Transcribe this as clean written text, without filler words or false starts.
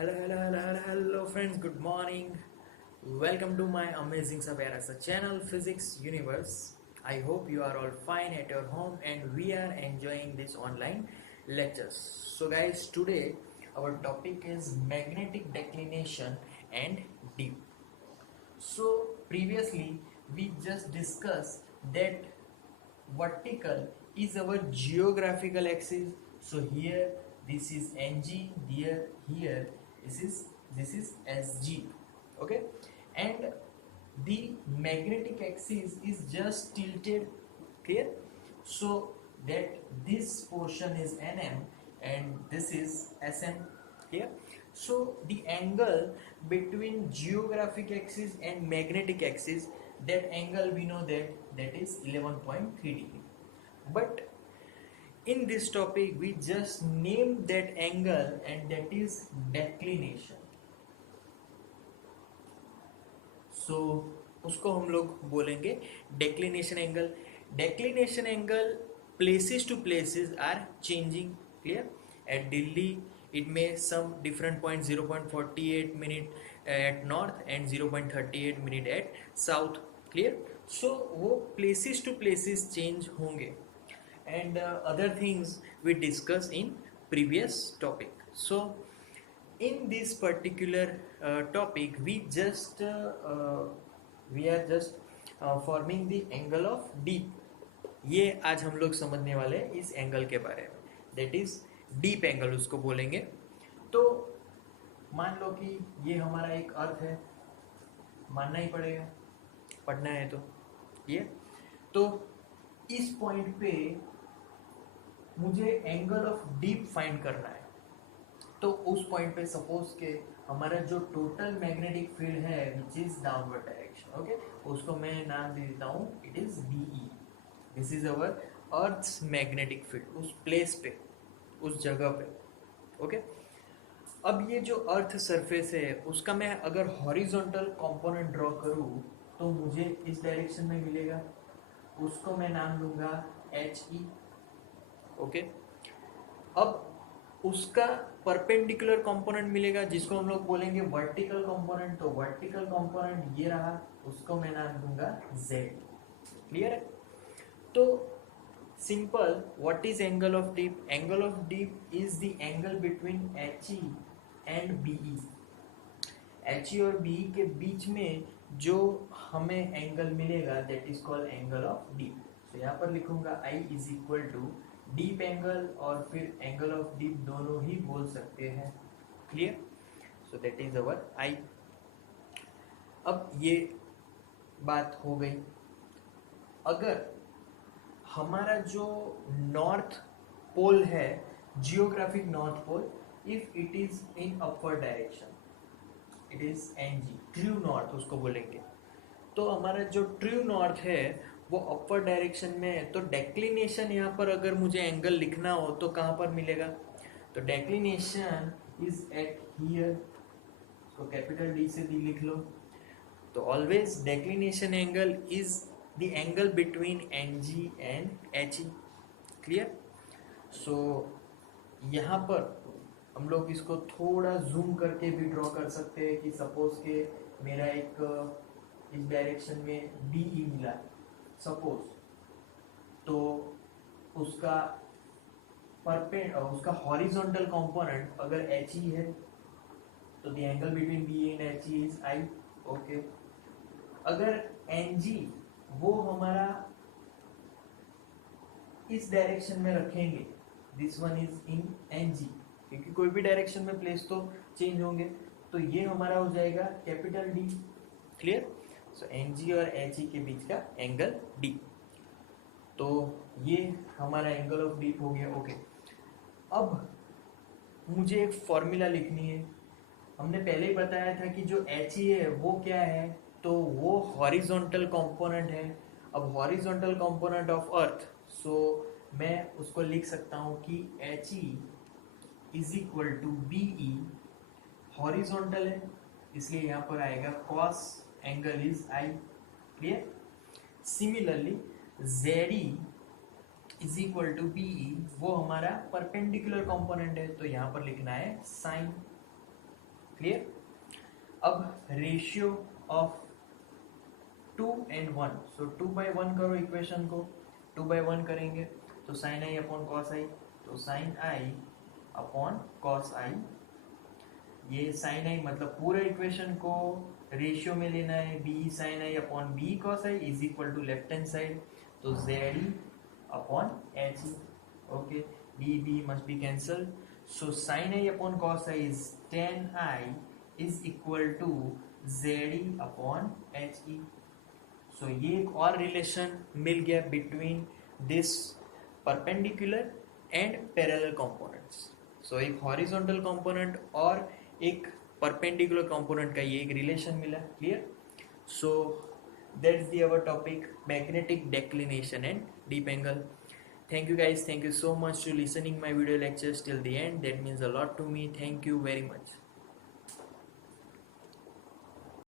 Hello, friends. Good morning. Welcome to my amazing Saberasa channel, Physics Universe. I hope you are all fine at your home and we are enjoying this online lectures. So, guys, today our topic is magnetic declination and dip. So, previously we just discussed that vertical is our geographical axis. So here this is ng, here this is sg. Okay, and the magnetic axis is just tilted. Clear? So that this portion is nm and this is sm. Clear? So the angle between geographic axis and magnetic axis, that angle we know that is 11.3 degree. But in this topic we just name that angle and that is declination. So उसको हम लोग बोलेंगे declination angle. Declination angle places to places are changing. Clear? At Delhi it may some different point 0.48 minute at north and 0.38 minute at south. Clear? So वो places to places change होंगे and other things we discuss in previous topic. So in this particular topic we are just forming the angle of deep. ये आज हम लोग समझने वाले हैं इस एंगल के बारे में, दैट इज डीप एंगल उसको बोलेंगे. तो मान लो कि ये हमारा एक अर्थ है, मानना ही पड़ेगा, पढ़ना है तो ये. तो इस पॉइंट पे मुझे एंगल ऑफ डीप फाइंड करना है. तो उस पॉइंट पे सपोज के हमारा जो टोटल मैग्नेटिक फील्ड है which is downward direction. Okay, उसको मैं नाम दे देता हूँ, it is BE. This is our earth's magnetic field, उस प्लेस पे, उस जगह पे. ओके, अब ये जो अर्थ सरफेस है उसका मैं अगर हॉरिजॉन्टल कंपोनेंट ड्रॉ करूँ तो मुझे इस डायरेक्शन में मिलेगा. उसको मैं नाम दूंगा एच ई. ओके, अब उसका परपेंडिकुलर कंपोनेंट मिलेगा जिसको हम लोग बोलेंगे वर्टिकल कंपोनेंट. तो वर्टिकल कंपोनेंट ये रहा, उसको मैं नाम दूंगा z. क्लियर है? तो simple, what is angle of dip? Angle of dip is the angle between H E and B E. H E और बी ई के बीच में जो हमें एंगल मिलेगा that is called angle of dip. तो यहाँ पर लिखूंगा I is equal to dip angle और फिर एंगल ऑफ डीप दोनों ही बोल सकते हैं. Clear? So that is our I. अब ये बात हो गई. अगर हमारा जो नॉर्थ पोल है, geographic north pole, if it is in upward direction, it is NG, true north उसको बोलेंगे. तो हमारा जो ट्रू नॉर्थ है वो अपवर्ड डायरेक्शन में है. तो डेक्लिनेशन यहाँ पर अगर मुझे एंगल लिखना हो तो कहाँ पर मिलेगा? तो डेक्लिनेशन इज एट हियर. तो कैपिटल डी से डी लिख लो. तो always declination angle is the angle between N G and H E. Clear? So यहाँ पर हम लोग इसको थोड़ा जूम करके भी ड्रॉ कर सकते हैं कि सपोज के मेरा एक इस डायरेक्शन में डी ई मिला सपोज, तो उसका उसका हॉरिजॉन्टल कंपोनेंट अगर एच ई है तो the angle between B and H E is I. Okay, अगर एन जी वो हमारा इस डायरेक्शन में रखेंगे, this one is in N G, क्योंकि कोई भी डायरेक्शन में प्लेस तो चेंज होंगे, तो ये हमारा हो जाएगा कैपिटल डी. क्लियर? सो एन जी और एच ई के बीच का एंगल डी. तो ये हमारा एंगल ऑफ डीप हो गया. ओके, अब मुझे एक फॉर्मूला लिखनी है. हमने पहले ही बताया था कि जो एच ई है वो क्या है, तो वो हॉरिजॉन्टल कंपोनेंट है. अब horizontal component of earth, so मैं उसको लिख सकता हूँ कि H E is equal to B E. Horizontal है इसलिए यहाँ पर आएगा cos angle is I. Clear? Similarly Z E is equal to B E, वो हमारा परपेंडिकुलर कंपोनेंट है, तो यहाँ पर लिखना है साइन. क्लियर। अब रेशियो ऑफ 2 and 1, सो 2/1 करो इक्वेशन को, 2/1 करेंगे तो साइन आई अपॉन कॉस आई, तो साइन आई अपॉन कॉस आई, ये साइन आई मतलब पूरे इक्वेशन को रेशियो में लेना है, B sine I upon B cos I is equal to left hand side, तो Z E upon H E, okay, B must be cancel, so sine I upon cos I is tan I is equal to Z E upon H E. So ये एक और relation मिल गया between this perpendicular and parallel components. So एक horizontal component और एक perpendicular component का ये एक रिलेशन मिला, clear. So that's the our topic, magnetic declination and deep angle. Thank you guys, thank you so much to listening my video lectures till the end. That means a lot to me. Thank you very much.